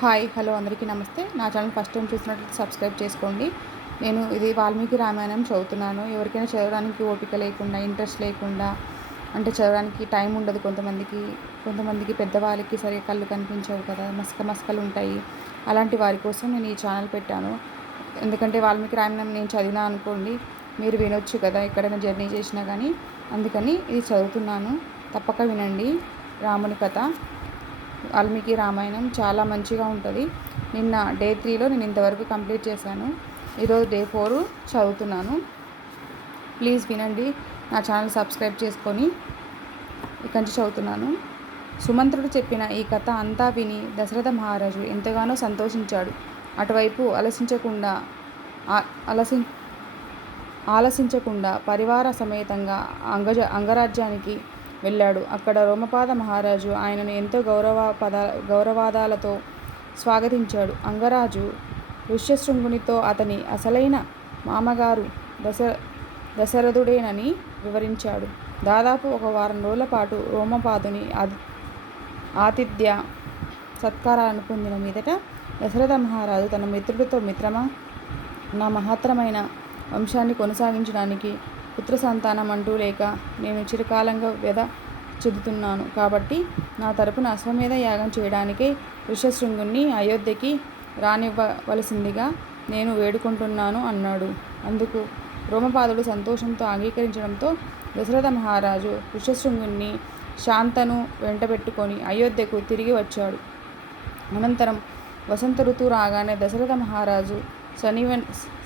Hi hello అందరికీ నమస్తే. నా ఛానల్ ఫస్ట్ టైం చూసినట్లయితే సబ్స్క్రైబ్ చేసుకోండి. నేను ఇది వాల్మీకి రామాయణం చదువుతున్నాను. ఎవరికైనా చదవడానికి ఓపిక లేకుండా, ఇంట్రెస్ట్ లేకుండా, అంటే చదవడానికి టైం ఉండదు కొంతమందికి పెద్దవాళ్ళకి సరిగ్గా కళ్ళు కనిపించవు కదా, మసకలు ఉంటాయి. అలాంటి వారి కోసం నేను ఈ ఛానల్ పెట్టాను. ఎందుకంటే వాల్మీకి రామాయణం నేను చదివినా అనుకోండి, మీరు వినొచ్చు కదా ఎక్కడైనా జర్నీ చేసినా కానీ. అందుకని ఇది చదువుతున్నాను. తప్పక వినండి. రాముని కథ వాల్మీకి రామాయణం చాలా మంచిగా ఉంటుంది. నిన్న డే 3లో నేను ఇంతవరకు కంప్లీట్ చేశాను. ఈరోజు డే 4 చదువుతున్నాను. ప్లీజ్ వినండి. నా ఛానల్ సబ్స్క్రైబ్ చేసుకొని ఇక్కడి నుంచి చదువుతున్నాను. సుమంత్రుడు చెప్పిన ఈ కథ అంతా విని దశరథ మహారాజు ఎంతగానో సంతోషించాడు. అటువైపు ఆలసించకుండా పరివార సమేతంగా అంగరాజ్యానికి వెళ్ళాడు. అక్కడ రోమపాద మహారాజు ఆయనను ఎంతో గౌరవాదాలతో స్వాగతించాడు. అంగరాజు ఋష్యశృంగునితో అతని అసలైన మామగారు దశరథుడేనని వివరించాడు. దాదాపు ఒక వారం రోజుల పాటు రోమపాదుని ఆతిథ్య సత్కారాలను పొందిన మీదట దశరథ మహారాజు తన మిత్రుడితో, మిత్రమా, నా మహత్తరమైన వంశాన్ని కొనసాగించడానికి పుత్ర సంతానం అంటూ లేక నేను చిరకాలంగా వ్యధ చెందుతున్నాను. కాబట్టి నా తరపున అశ్వమేధ యాగం చేయడానికై ఋష్యశృంగుణ్ణి అయోధ్యకి రానివ్వవలసిందిగా నేను వేడుకుంటున్నాను అన్నాడు. అందుకు రోమపాదుడు సంతోషంతో అంగీకరించడంతో దశరథ మహారాజు ఋష్యశృంగుణ్ణి, శాంతను వెంటబెట్టుకొని అయోధ్యకు తిరిగి వచ్చాడు. అనంతరం వసంత ఋతువు రాగానే దశరథ మహారాజు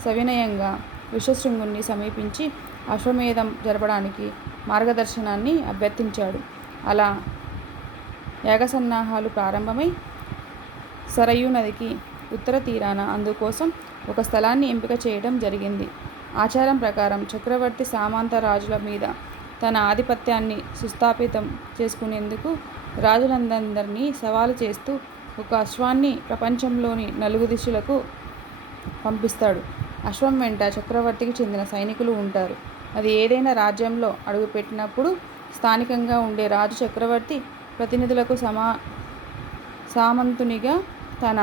సవినయంగా ఋష్యశృంగుణ్ణి సమీపించి అశ్వమేధం జరపడానికి మార్గదర్శనాన్ని అభ్యర్థించాడు. అలా యాగసన్నాహాలు ప్రారంభమై సరయూ నదికి ఉత్తర తీరాన అందుకోసం ఒక స్థలాన్ని ఎంపిక చేయడం జరిగింది. ఆచారం ప్రకారం చక్రవర్తి సామంత రాజుల మీద తన ఆధిపత్యాన్ని సుస్థాపితం చేసుకునేందుకు రాజులందరినీ సవాలు చేస్తూ ఒక అశ్వాన్ని ప్రపంచంలోని 4 దిశలకు పంపిస్తాడు. అశ్వం వెంట చక్రవర్తికి చెందిన సైనికులు ఉంటారు. అది ఏదైనా రాజ్యంలో అడుగుపెట్టినప్పుడు స్థానికంగా ఉండే రాజు చక్రవర్తి ప్రతినిధులకు సామంతునిగా తన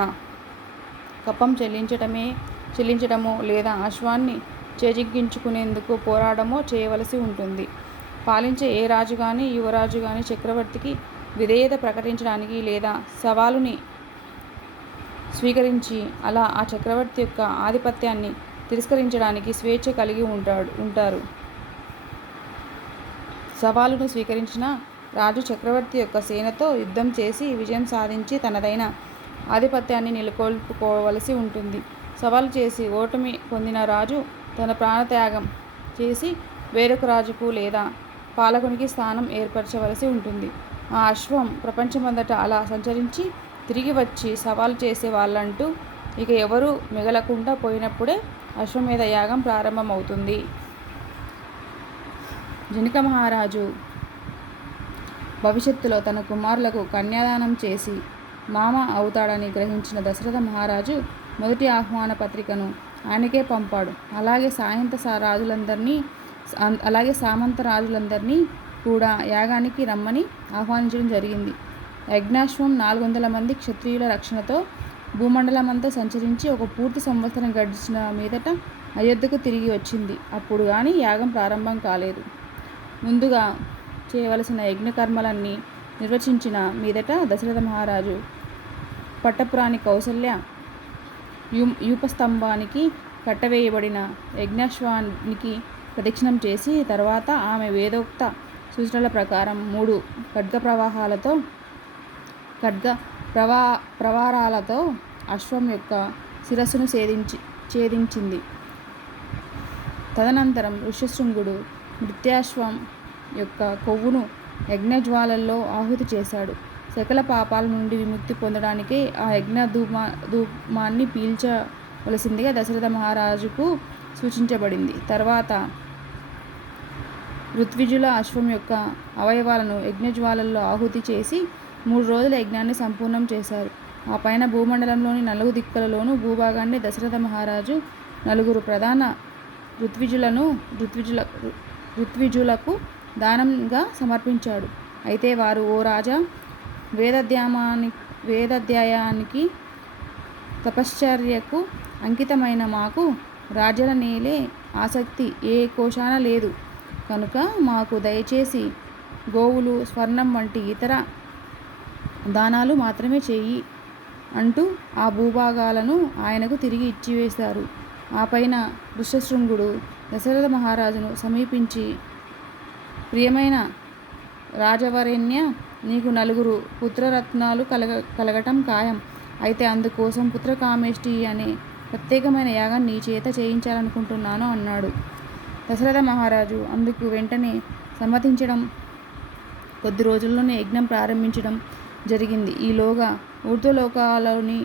కప్పం చెల్లించడమో లేదా అశ్వాన్ని చేజిక్కించుకునేందుకు పోరాడమో చేయవలసి ఉంటుంది. పాలించే ఏ రాజు కానీ, యువరాజు కానీ చక్రవర్తికి విధేయత ప్రకటించడానికి లేదా సవాలుని స్వీకరించి అలా ఆ చక్రవర్తి యొక్క ఆధిపత్యాన్ని తిరస్కరించడానికి స్వేచ్ఛ కలిగి ఉంటారు. సవాలును స్వీకరించిన రాజు చక్రవర్తి యొక్క సేనతో యుద్ధం చేసి విజయం సాధించి తనదైన ఆధిపత్యాన్ని నెలకొల్పుకోవలసి ఉంటుంది. సవాలు చేసి ఓటమి పొందిన రాజు తన ప్రాణత్యాగం చేసి వేరొక రాజుకు లేదా పాలకునికి స్థానం ఏర్పరచవలసి ఉంటుంది. ఆ అశ్వం ప్రపంచమంతటా అలా సంచరించి తిరిగి వచ్చి సవాలు చేసే వాళ్ళంటూ ఇక ఎవరూ మిగలకుండా పోయినప్పుడే అశ్వమేధ యాగం ప్రారంభమవుతుంది. జనక మహారాజు భవిష్యత్తులో తన కుమారులకు కన్యాదానం చేసి మామ అవుతాడని గ్రహించిన దశరథ మహారాజు మొదటి ఆహ్వాన పత్రికను ఆయనకే పంపాడు. అలాగే సామంత రాజులందరినీ కూడా యాగానికి రమ్మని ఆహ్వానించడం జరిగింది. యజ్ఞాశ్వం 400 మంది క్షత్రియుల రక్షణతో భూమండలమంతా సంచరించి ఒక పూర్తి సంవత్సరం గడిచిన మీదట అయోధ్యకు తిరిగి వచ్చింది. అప్పుడు కానీ యాగం ప్రారంభం కాలేదు. ముందుగా చేయవలసిన యజ్ఞకర్మలన్నీ నిర్వచించిన మీదట దశరథ మహారాజు పట్టపురాణి కౌసల్య యూపస్తంభానికి కట్టవేయబడిన యజ్ఞాశ్వానికి ప్రదక్షిణం చేసి తర్వాత ఆమె వేదోక్త సూచనల ప్రకారం 3 ప్రవారాలతో అశ్వం యొక్క శిరస్సును ఛేదించింది. తదనంతరం ఋష్యశృంగుడు మృత్యాశ్వం యొక్క కొవ్వును యజ్ఞజ్వాలల్లో ఆహుతి చేశాడు. సకల పాపాల నుండి విముక్తి పొందడానికే ఆ యజ్ఞ ధూమాన్ని పీల్చవలసిందిగా దశరథ మహారాజుకు సూచించబడింది. తర్వాత ఋత్విజుల అశ్వం యొక్క అవయవాలను యజ్ఞజ్వాలల్లో ఆహుతి చేసి 3 రోజుల యజ్ఞాన్ని సంపూర్ణం చేశారు. ఆ పైన భూమండలంలోని 4 దిక్కులలోనూ భూభాగాన్ని దశరథ మహారాజు 4 ప్రధాన ఋత్విజులకు దానంగా సమర్పించాడు. అయితే వారు, ఓ రాజా, వేదాధ్యాయానికి తపశ్చర్యకు అంకితమైన మాకు రాజ్యాల నేలే ఆసక్తి ఏ కోశాన లేదు కనుక మాకు దయచేసి గోవులు, స్వర్ణం వంటి ఇతర దానాలు మాత్రమే చెయ్యి అంటూ ఆ భూభాగాలను ఆయనకు తిరిగి ఇచ్చివేశారు. ఆ పైన ఋష్యశృంగుడు దశరథ మహారాజును సమీపించి, ప్రియమైన రాజవరేణ్య, నీకు 4 పుత్రరత్నాలు కలగటం ఖాయం. అయితే అందుకోసం పుత్రకామేష్టి అనే ప్రత్యేకమైన యాగం నీ చేత చేయించాలనుకుంటున్నాను అన్నాడు. దశరథ మహారాజు అందుకు వెంటనే సమ్మతించడం, కొద్ది రోజుల్లోనే యజ్ఞం ప్రారంభించడం జరిగింది. ఈలోగా ఊర్ధ్వలోకాలలోని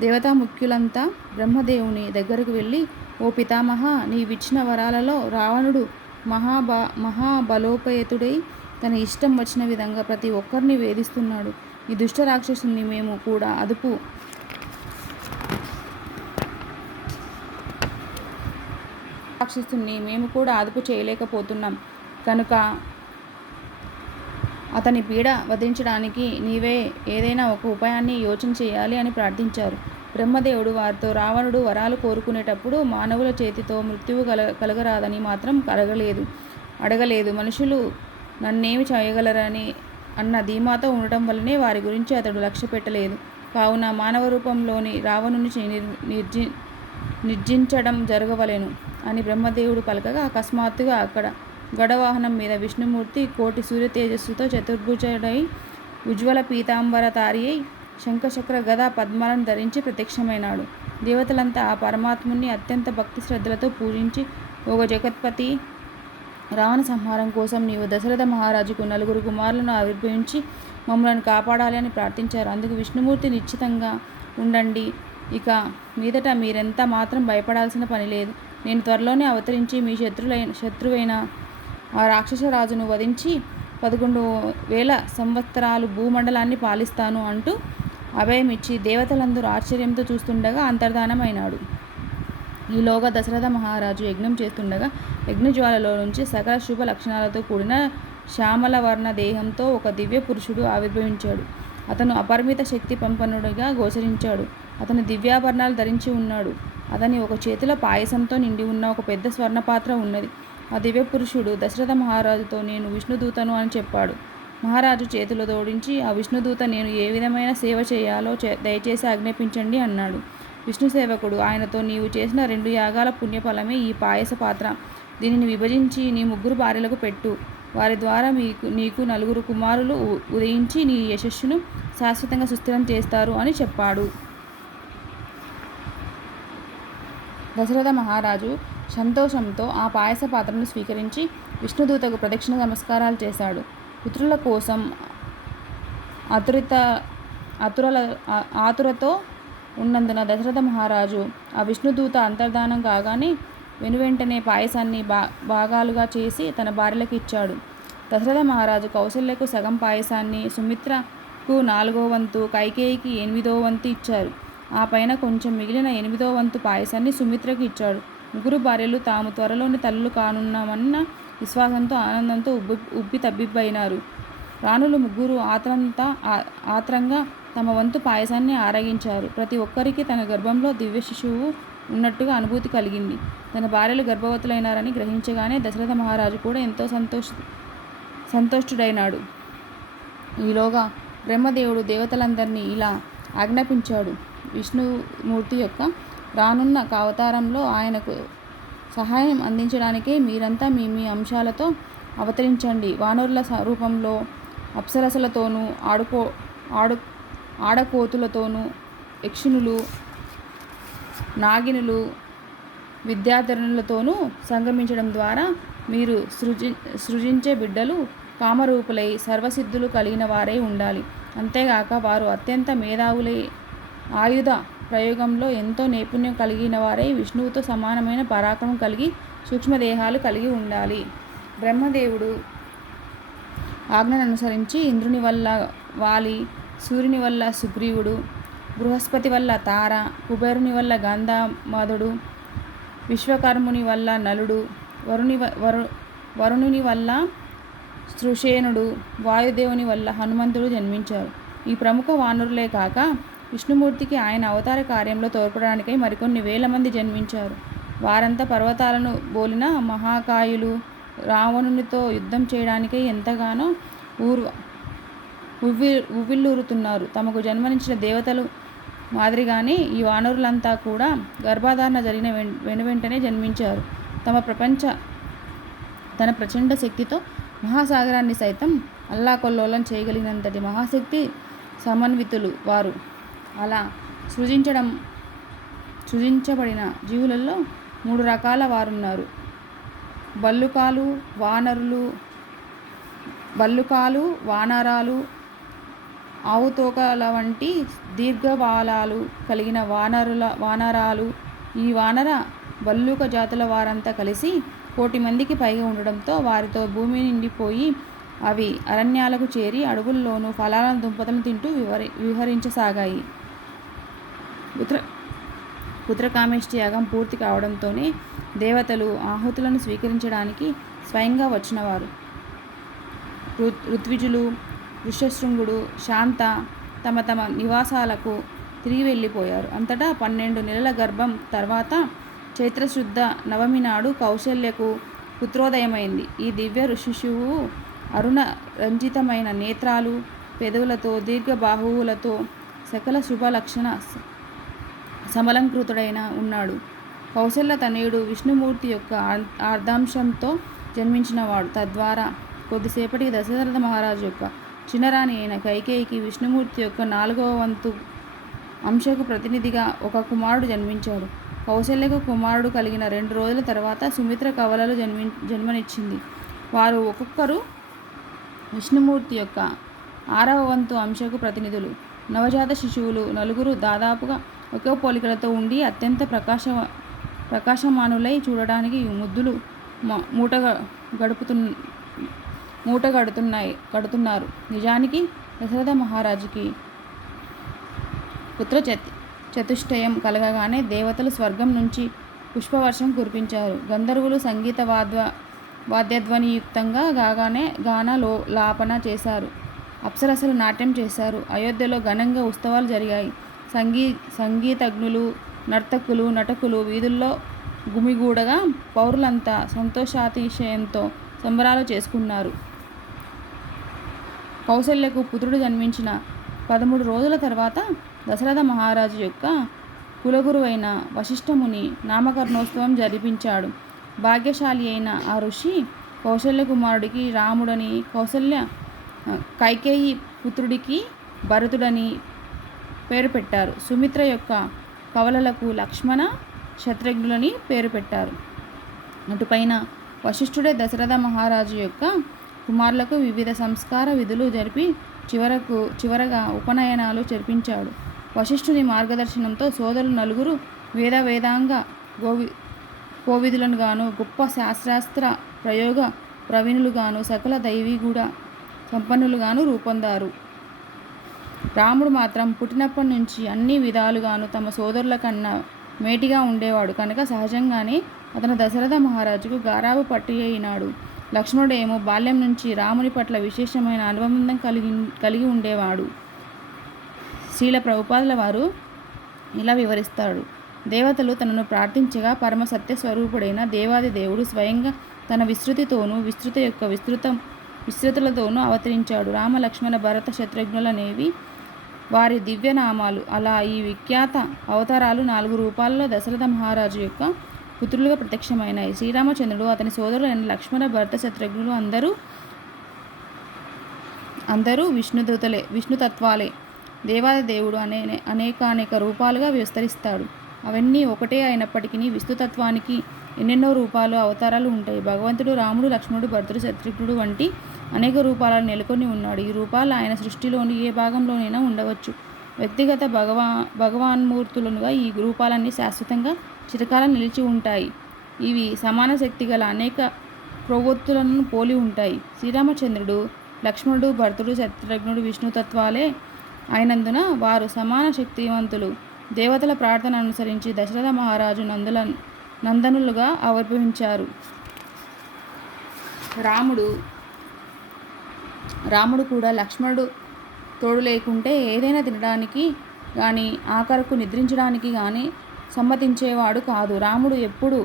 దేవతాముఖ్యులంతా బ్రహ్మదేవుని దగ్గరకు వెళ్ళి, ఓ పితామహ, నీవిచ్చిన వరాలలో రావణుడు మహాబలోపేతుడై తన ఇష్టం వచ్చిన విధంగా ప్రతి ఒక్కరిని వేధిస్తున్నాడు. ఈ దుష్ట రాక్షసుని మేము కూడా అదుపు చేయలేకపోతున్నాం కనుక అతని పీడ వధించడానికి నీవే ఏదైనా ఒక ఉపాయాన్ని యోచన చేయాలి అని ప్రార్థించారు. బ్రహ్మదేవుడు వారితో, రావణుడు వరాలు కోరుకునేటప్పుడు మానవుల చేతితో మృత్యువు కలగరాదని మాత్రం అడగలేదు. మనుషులు నన్నేమి చేయగలరని అన్న ధీమాతో ఉండటం వల్లనే వారి గురించి అతడు లక్ష్య పెట్టలేదు. కావున మానవ రూపంలోని రావణుని నిర్జించడం జరగవలెను అని బ్రహ్మదేవుడు పలకగా, అకస్మాత్తుగా అక్కడ గడవాహనం మీద విష్ణుమూర్తి కోటి సూర్య తేజస్సుతో చతుర్భుజుడై ఉజ్వల పీతాంబరధారి అయి శంఖచక్ర గద పద్మాలను ధరించి ప్రత్యక్షమైనాడు. దేవతలంతా ఆ పరమాత్ముని అత్యంత భక్తి శ్రద్ధలతో పూజించి, ఓ జగత్పతి, రావణ సంహారం కోసం నీవు దశరథ మహారాజుకు 4 కుమారులను ఆవిర్భవించి మమ్మల్ని కాపాడాలి అని ప్రార్థించారు. అందుకు విష్ణుమూర్తి, నిశ్చితంగా ఉండండి, ఇక మీదట మీరెంత మాత్రం భయపడాల్సిన పని లేదు. నేను త్వరలోనే అవతరించి మీ శత్రువైన ఆ రాక్షసరాజును వధించి 11,000 సంవత్సరాలు భూమండలాన్ని పాలిస్తాను అంటూ అభయమిచ్చి దేవతలందరూ ఆశ్చర్యంతో చూస్తుండగా అంతర్ధానమైనాడు. ఈలోగా దశరథ మహారాజు యజ్ఞం చేస్తుండగా యజ్ఞజ్వాలలో నుంచి సకల శుభ లక్షణాలతో కూడిన శ్యామలవర్ణ దేహంతో ఒక దివ్య పురుషుడు ఆవిర్భవించాడు. అతను అపరిమిత శక్తి సంపన్నుడిగా గోచరించాడు. అతను దివ్యాభరణాలు ధరించి ఉన్నాడు. అతని ఒక చేతిలో పాయసంతో నిండి ఉన్న ఒక పెద్ద స్వర్ణపాత్ర ఉన్నది. ఆ దివ్య పురుషుడు దశరథ మహారాజుతో, నేను విష్ణుదూతను అని చెప్పాడు. మహారాజు చేతులు జోడించి, ఆ విష్ణుదూత నేను ఏ విధమైన సేవ చేయాలో దయచేసి ఆజ్ఞాపించండి అన్నాడు. విష్ణు సేవకుడు ఆయనతో, నీవు చేసిన 2 యాగాల పుణ్యఫలమే ఈ పాయస పాత్ర. దీనిని విభజించి నీ 3 భార్యలకు పెట్టు. వారి ద్వారా నీకు 4 కుమారులు ఉదయించి నీ యశస్సును శాశ్వతంగా సుస్థిరం చేస్తారు అని చెప్పాడు. దశరథ మహారాజు సంతోషంతో ఆ పాయస పాత్రను స్వీకరించి విష్ణుదూతకు ప్రదక్షిణ నమస్కారాలు చేశాడు. పుత్రుల కోసం ఆతురతో ఉన్నందున దశరథ మహారాజు ఆ విష్ణుదూత అంతర్ధానం కాగానే వెనువెంటనే పాయసాన్ని భాగాలుగా చేసి తన భార్యలకు ఇచ్చాడు. దశరథ మహారాజు కౌసల్యకు సగం పాయసాన్ని, సుమిత్రకు 4వ వంతు, కైకేయికి 8వ వంతు ఇచ్చారు. ఆ పైన కొంచెం మిగిలిన 8వ వంతు పాయసాన్ని సుమిత్రకు ఇచ్చాడు. 3 భార్యలు తాము త్వరలోని తల్లులు కానున్నామన్న విశ్వాసంతో ఆనందంతో ఉబ్బి తబ్బిబ్బైనారు. రాణులు 3 ఆత్రంగా తమ వంతు పాయసాన్ని ఆరగించారు. ప్రతి ఒక్కరికి తన గర్భంలో దివ్య శిశువు ఉన్నట్టుగా అనుభూతి కలిగింది. తన భార్యలు గర్భవతులైనారని గ్రహించగానే దశరథ మహారాజు కూడా ఎంతో సంతుష్టుడైనాడు. ఈలోగా బ్రహ్మదేవుడు దేవతలందరినీ ఇలా ఆజ్ఞాపించాడు. విష్ణుమూర్తి యొక్క రానున్న అవతారంలో ఆయనకు సహాయం అందించడానికే మీరంతా మీ మీ అంశాలతో అవతరించండి. వానరుల రూపంలో అప్సరసలతోనూ ఆడకోతులతోనూ యక్షిణులు, నాగినులు, విద్యాధరులతోనూ సంగమించడం ద్వారా మీరు సృజించే బిడ్డలు కామరూపులై సర్వసిద్ధులు కలిగిన వారై ఉండాలి. అంతేగాక వారు అత్యంత మేధావులై ఆయుధ ప్రయోగంలో ఎంతో నైపుణ్యం కలిగిన వారై విష్ణువుతో సమానమైన పరాక్రమం కలిగి సూక్ష్మదేహాలు కలిగి ఉండాలి. బ్రహ్మదేవుడు ఆజ్ఞను అనుసరించి ఇంద్రుని వల్ల వాలి, సూర్యుని వల్ల సుగ్రీవుడు, బృహస్పతి వల్ల తార, కుబేరుని వల్ల గంధమాధుడు, విశ్వకర్ముని వల్ల నలుడు, వరుణుని వల్ల శ్రుషేనుడు, వాయుదేవుని వల్ల హనుమంతుడు జన్మించారు. ఈ ప్రముఖ వానరులే కాక విష్ణుమూర్తికి ఆయన అవతార కార్యంలో తోడ్పడడానికై మరికొన్ని వేల మంది జన్మించారు. వారంతా పర్వతాలను బోలిన మహాకాయులు. రావణునితో యుద్ధం చేయడానికై ఎంతగానో ఉవ్విళ్ళూరుతున్నారు. తమకు జన్మనిచ్చిన దేవతలు మాదిరిగానే ఈ వానరులంతా కూడా గర్భధారణ జరిగిన వెనువెంటనే జన్మించారు. తన ప్రచండ శక్తితో మహాసాగరాన్ని సైతం అల్లాకొల్లోలం చేయగలిగినంతటి మహాశక్తి సమన్వితులు వారు. అలా సృజించబడిన జీవులలో 3 రకాల వారున్నారు. బల్లుకాలు, వానరాలు, ఆవుతోకల వంటి దీర్ఘబాలాలు కలిగిన వానరాలు. ఈ వానర బల్లూక జాతుల వారంతా కలిసి 1,000,000 మందికి పైగా ఉండడంతో వారితో భూమి నిండిపోయి అవి అరణ్యాలకు చేరి అడవుల్లోనూ ఫలాలను దుంపలను తింటూ విహరించసాగాయి. పుత్రకామేష్టి యాగం పూర్తి కావడంతోనే దేవతలు ఆహుతులను స్వీకరించడానికి స్వయంగా వచ్చినవారు. ఋత్విజులు, ఋష్యశృంగుడు, శాంత తమ తమ నివాసాలకు తిరిగి వెళ్ళిపోయారు. అంతటా 12 నెలల గర్భం తర్వాత చైత్రశుద్ధ నవమి నాడు కౌశల్యకు పుత్రోదయమైంది. ఈ దివ్య శిశువు అరుణ రంజితమైన నేత్రాలు, పెదవులతో, దీర్ఘబాహువులతో సకల శుభలక్షణ సమలంకృతుడైన ఉన్నాడు. కౌశల్య తనయుడు విష్ణుమూర్తి యొక్క అర్ధాంశంతో జన్మించినవాడు. తద్వారా కొద్దిసేపటికి దశరథ మహారాజు యొక్క చిన్నరాణి అయిన కైకేయికి విష్ణుమూర్తి యొక్క 4వ వంతు అంశకు ప్రతినిధిగా ఒక కుమారుడు జన్మించాడు. కౌశల్యకు కుమారుడు కలిగిన 2 రోజుల తర్వాత సుమిత్ర కవలలు జన్మనిచ్చింది. వారు ఒక్కొక్కరు విష్ణుమూర్తి యొక్క 6వ వంతు అంశకు ప్రతినిధులు. నవజాత శిశువులు 4 దాదాపుగా ఒకే పోలికలతో ఉండి అత్యంత ప్రకాశమానులై చూడడానికి ముద్దులు కడుతున్నారు. నిజానికి దశరథ మహారాజుకి పుత్ర చతుష్టయం కలగగానే దేవతలు స్వర్గం నుంచి పుష్పవర్షం కురిపించారు. గంధర్వులు సంగీత వాద్యధ్వనియుక్తంగా లాపన చేశారు. అప్సరసలు నాట్యం చేశారు. అయోధ్యలో ఘనంగా ఉత్సవాలు జరిగాయి. సంగీతజ్ఞులు, నర్తకులు, నటకులు వీధుల్లో గుమిగూడగా పౌరులంతా సంతోషాతిశయంతో సంబరాలు చేసుకున్నారు. కౌశల్యకు పుత్రుడు జన్మించిన 13 రోజుల తర్వాత దశరథ మహారాజు యొక్క కులగురువైన వశిష్ఠముని నామకరణోత్సవం జరిపించాడు. భాగ్యశాలి అయిన ఆ ఋషి కౌశల్య కుమారుడికి రాముడని, కైకేయి పుత్రుడికి భరతుడని పేరు పెట్టారు. సుమిత్ర యొక్క కవలలకు లక్ష్మణ, శత్రుఘ్నులని పేరు పెట్టారు. అటుపైన వశిష్ఠుడే దశరథ మహారాజు యొక్క కుమారులకు వివిధ సంస్కార విధులు జరిపి చివరగా ఉపనయనాలు జరిపించాడు. వశిష్ఠుని మార్గదర్శనంతో సోదరులు 4 వేదాంగ కోవిదులను గాను, గొప్ప శాస్త్రాస్త్ర ప్రయోగ ప్రవీణులుగాను, సకల దైవీగుణ సంపన్నులుగాను రూపొందారు. రాముడు మాత్రం పుట్టినప్పటి నుంచి అన్ని విధాలుగాను తమ సోదరుల కన్నా మేటిగా ఉండేవాడు కనుక సహజంగానే అతను దశరథ మహారాజుకు గారాబు పట్టి అయినాడు. లక్ష్మణుడేమో బాల్యం నుంచి రాముని పట్ల విశేషమైన అనుబంధం కలిగి ఉండేవాడు. శ్రీల ప్రభుపాదుల వారు ఇలా వివరిస్తాడు. దేవతలు తనను ప్రార్థించగా పరమ సత్య స్వరూపుడైన దేవాది దేవుడు స్వయంగా తన విస్తృతితోనూ విస్తృత యొక్క విస్తృతులతోనూ అవతరించాడు. రామ, లక్ష్మణ, భరత, శత్రుఘ్నులనేవి వారి దివ్యనామాలు. అలా ఈ విఖ్యాత అవతారాలు 4 రూపాలలో దశరథ మహారాజు యొక్క పుత్రులుగా ప్రత్యక్షమైనాయి. శ్రీరామచంద్రుడు, అతని సోదరులైన లక్ష్మణ, భరత, శత్రుఘ్నులు అందరూ విష్ణుతత్వాలే. దేవాది దేవుడు అనేకానేక రూపాలుగా విస్తరిస్తాడు. అవన్నీ ఒకటే అయినప్పటికీ విష్ణుతత్వానికి ఎన్నెన్నో రూపాలు, అవతారాలు ఉంటాయి. భగవంతుడు రాముడు, లక్ష్మణుడు, భరతుడు, శత్రుఘ్నుడు వంటి అనేక రూపాలను నెలకొని ఉన్నాడు. ఈ రూపాలు ఆయన సృష్టిలోని ఏ భాగంలోనైనా ఉండవచ్చు. వ్యక్తిగత భగవాన్మూర్తులుగా ఈ రూపాలన్నీ శాశ్వతంగా చిరకాలం నిలిచి ఉంటాయి. ఇవి సమాన శక్తి గల అనేక ప్రవృత్తులను పోలి ఉంటాయి. శ్రీరామచంద్రుడు, లక్ష్మణుడు, భరతుడు, శత్రుఘ్నుడు విష్ణుతత్వాలే అయినందున వారు సమాన శక్తివంతులు. దేవతల ప్రార్థన అనుసరించి దశరథ మహారాజు నందనులుగా ఆవిర్భవించారు. రాముడు కూడా లక్ష్మణుడు తోడు లేకుంటే ఏదైనా తినడానికి కానీ ఆఖరకు నిద్రించడానికి కానీ సమ్మతించేవాడు కాదు. రాముడు ఎప్పుడు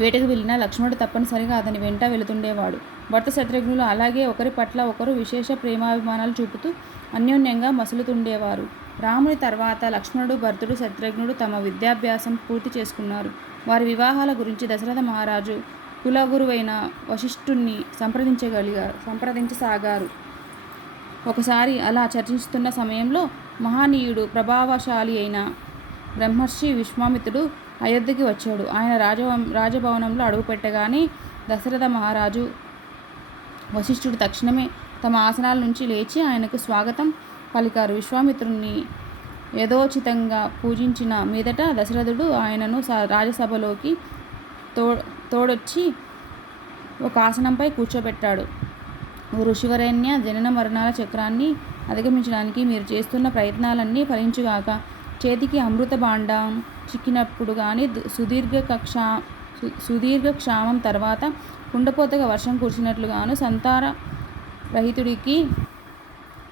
వేటకు వెళ్ళినా లక్ష్మణుడు తప్పనిసరిగా అతని వెంట వెళుతుండేవాడు. భర్త శత్రుఘ్నులు అలాగే ఒకరి పట్ల ఒకరు విశేష ప్రేమాభిమానాలు చూపుతూ అన్యోన్యంగా మసులుతుండేవారు. రాముని తర్వాత లక్ష్మణుడు, భరతుడు, శత్రుఘ్నుడు తమ విద్యాభ్యాసం పూర్తి చేసుకున్నారు. వారి వివాహాల గురించి దశరథ మహారాజు కులగురువైన వశిష్ఠుణ్ణి సంప్రదించసాగారు. ఒకసారి అలా చర్చిస్తున్న సమయంలో మహనీయుడు, ప్రభావశాలి అయిన బ్రహ్మర్షి విశ్వామిత్రుడు అయోధ్యకి వచ్చాడు. ఆయన రాజభవనంలో అడుగుపెట్టగానే దశరథ మహారాజు, వశిష్ఠుడు తక్షణమే తమ ఆసనాల నుంచి లేచి ఆయనకు స్వాగతం పలికారు. విశ్వామిత్రుణ్ణి యథోచితంగా పూజించిన మీదట దశరథుడు ఆయనను రాజసభలోకి తోడొచ్చి ఒక ఆసనంపై కూర్చోబెట్టాడు. ఓ ఋషివరేణ్య, జనన మరణాల చక్రాన్ని అధిగమించడానికి మీరు చేస్తున్న ప్రయత్నాలన్నీ ఫలించుగాక. చేతికి అమృత భాండం చిక్కినప్పుడు కానీ, సుదీర్ఘ క్షామం తర్వాత కుండపోతగా వర్షం కురిసినట్లుగాను, సంతాన రహితుడికి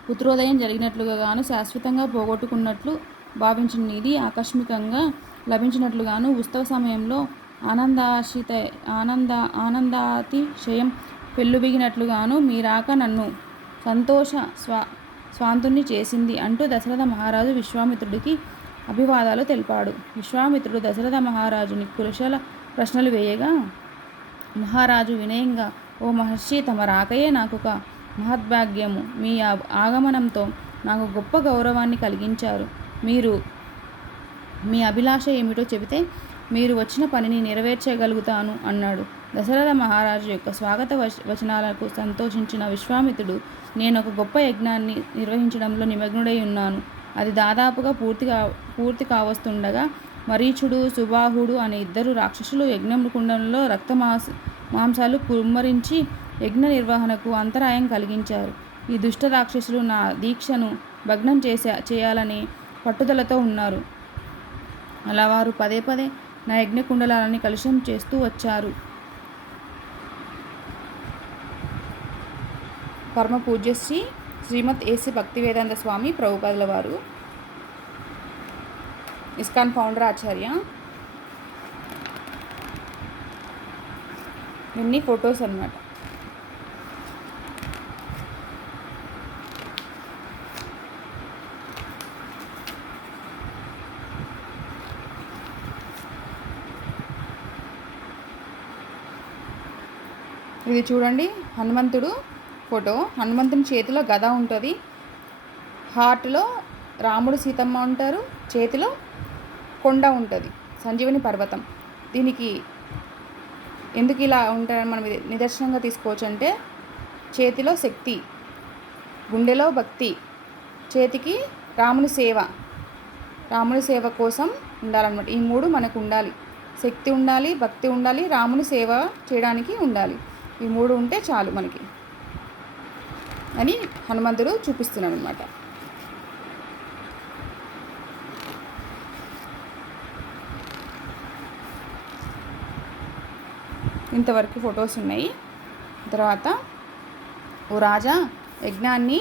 పుత్రోదయం జరిగినట్లుగాను, శాశ్వతంగా పోగొట్టుకున్నట్లు భావించిన నిధి ఆకస్మికంగా లభించినట్లుగాను, ఉత్సవ సమయంలో ఆనందాతిశయం పెళ్ళుబిగినట్లుగాను మీ రాక నన్ను సంతోష స్వాంతుణ్ణి చేసింది అంటూ దశరథ మహారాజు విశ్వామిత్రుడికి అభివాదాలు తెలిపాడు. విశ్వామిత్రుడు దశరథ మహారాజుని కుశల ప్రశ్నలు వేయగా మహారాజు వినయంగా, ఓ మహర్షి, తమ రాకయే నాకొక మహద్భాగ్యము. మీ ఆగమనంతో నాకు గొప్ప గౌరవాన్ని కలిగించారు. మీ అభిలాష ఏమిటో చెబితే మీరు వచ్చిన పనిని నెరవేర్చగలుగుతాను అన్నాడు. దశరథ మహారాజు యొక్క స్వాగత వచనాలకు సంతోషించిన విశ్వామిత్రుడు, నేను ఒక గొప్ప యజ్ఞాన్ని నిర్వహించడంలో నిమగ్నుడై ఉన్నాను. అది దాదాపుగా పూర్తి కావస్తుండగా మరీచుడు, సుబాహుడు అనే ఇద్దరు రాక్షసులు యజ్ఞకుండంలో మాంసాలు కుమ్మరించి యజ్ఞ నిర్వహణకు అంతరాయం కలిగించారు. ఈ దుష్ట రాక్షసులు నా దీక్షను భగ్నం చేయాలని పట్టుదలతో ఉన్నారు. అలా వారు పదే పదే నా యజ్ఞకుండలాలని కలుషితం చేస్తూ వచ్చారు. పరమ పూజ్యశ్రీ శ్రీమద్ ఏసి భక్తివేదాంత స్వామి ప్రభుపాదుల వారు, ఇస్కాన్ ఫౌండర్ ఆచార్య. ఇన్ని ఫొటోస్ అన్నమాట. ఇది చూడండి, హనుమంతుడు ఫోటో. హనుమంతుని చేతిలో గద ఉంటుంది, హార్ట్లో రాముడు సీతమ్మ ఉంటారు, చేతిలో కొండ ఉంటుంది, సంజీవని పర్వతం. దీనికి ఎందుకు ఇలా ఉంటారని మనం నిదర్శనంగా తీసుకోవచ్చు అంటే, చేతిలో శక్తి, గుండెలో భక్తి, చేతికి రాముని సేవ కోసం ఉండాలన్నమాట. ఈ మూడు మనకు ఉండాలి. శక్తి ఉండాలి, భక్తి ఉండాలి, రాముని సేవ చేయడానికి ఉండాలి. ఈ మూడు ఉంటే చాలు మనకి అని హనుమంతుడు చూపిస్తున్నాడు అన్నమాట. ఇంతవరకు ఫొటోస్ ఉన్నాయి. తర్వాత, ఓ రాజా, యజ్ఞాన్ని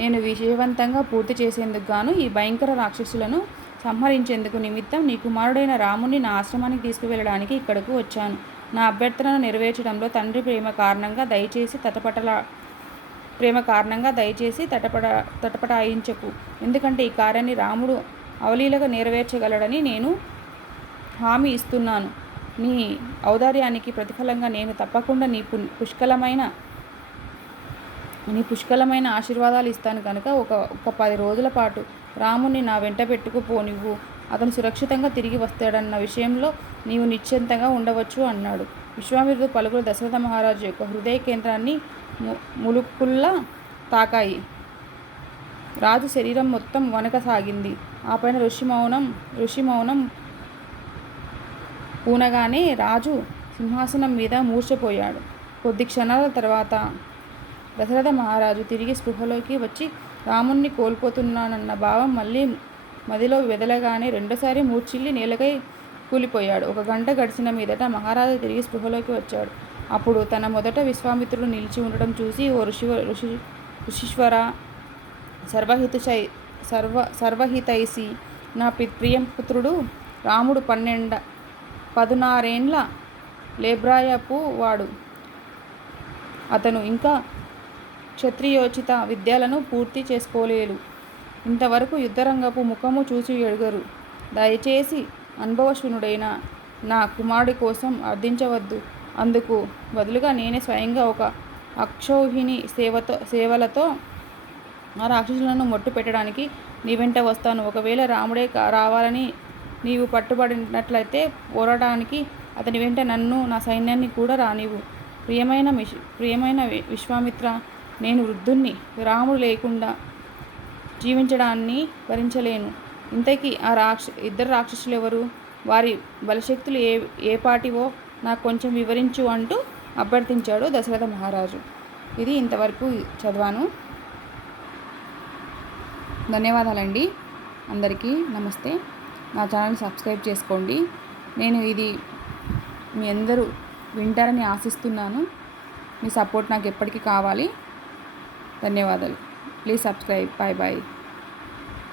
నేను విజయవంతంగా పూర్తి చేసేందుకు గాను ఈ భయంకర రాక్షసులను సంహరించేందుకు నిమిత్తం నీ కుమారుడైన రాముని నా ఆశ్రమానికి తీసుకువెళ్ళడానికి ఇక్కడకు వచ్చాను. నా అభ్యర్థనను నెరవేర్చడంలో తండ్రి ప్రేమ కారణంగా దయచేసి తటపటాయించకు. ఎందుకంటే ఈ కార్యాన్ని రాముడు అవలీలగా నెరవేర్చగలడని నేను హామీ ఇస్తున్నాను. నీ ఔదార్యానికి ప్రతిఫలంగా నేను తప్పకుండా నీ పుష్కలమైన ఆశీర్వాదాలు ఇస్తాను కనుక ఒక 10 రోజుల పాటు రాముని నా వెంట పెట్టుకుపోనివ్వు. అతను సురక్షితంగా తిరిగి వస్తాడన్న విషయంలో నీవు నిశ్చింతగా ఉండవచ్చు అన్నాడు. విశ్వామిత్రుడు పలుకులు దశరథ మహారాజు యొక్క హృదయ కేంద్రాన్ని ములుక్కుల్లా తాకాయి. రాజు శరీరం మొత్తం వణకసాగింది. ఆ పైన ఋషి మౌనం పూనగానే రాజు సింహాసనం మీద మూర్ఛపోయాడు. కొద్ది క్షణాల తర్వాత దశరథ మహారాజు తిరిగి స్పృహలోకి వచ్చి రాముణ్ణి కోల్పోతున్నానన్న భావం మళ్ళీ మదిలో వెదలగానే రెండోసారి మూర్ఛిల్లి నేలకై కూలిపోయాడు. 1 గంట గడిచిన మీదట మహారాజు తిరిగి స్పృహలోకి వచ్చాడు. అప్పుడు తన మొదట విశ్వామిత్రుడు నిలిచి ఉండడం చూసి, ఓ ఋషీశ్వర, సర్వహితైషి నా ప్రియపుత్రుడు రాముడు 16 లేబ్రాయపు వాడు. అతను ఇంకా క్షత్రియోచిత విద్యలను పూర్తి చేసుకోలేడు. ఇంతవరకు యుద్ధరంగపు ముఖము చూసి ఎరుగరు. దయచేసి అనుభవశూన్యుడైన నా కుమారుడి కోసం అర్థించవద్దు. అందుకు బదులుగా నేనే స్వయంగా ఒక అక్షౌహిణి సేవలతో ఆ రాక్షసులను మట్టు పెట్టడానికి నీ వెంట వస్తాను. ఒకవేళ రాముడే రావాలని నీవు పట్టుబడినట్లయితే పోరాటానికి అతని వెంట నన్ను నా సైన్యాన్ని కూడా రానివ్వు. ప్రియమైన విశ్వామిత్ర, నేను వృద్ధుణ్ణి. రాముడు లేకుండా జీవించడాన్ని భరించలేను. ఇంతకీ ఆ ఇద్దరు రాక్షసులు ఎవరు? వారి బలశక్తులు ఏపాటివో నాకు కొంచెం వివరించు అంటూ అభ్యర్థించాడు దశరథ మహారాజు. ఇది ఇంతవరకు చదివాను. ధన్యవాదాలండి. అందరికీ నమస్తే. నా ఛానల్ సబ్స్క్రైబ్ చేసుకోండి. నేను ఇది మీ అందరూ వింటారని ఆశిస్తున్నాను. మీ సపోర్ట్ నాకు ఎప్పటికీ కావాలి. ధన్యవాదాలు. Please subscribe. Bye bye.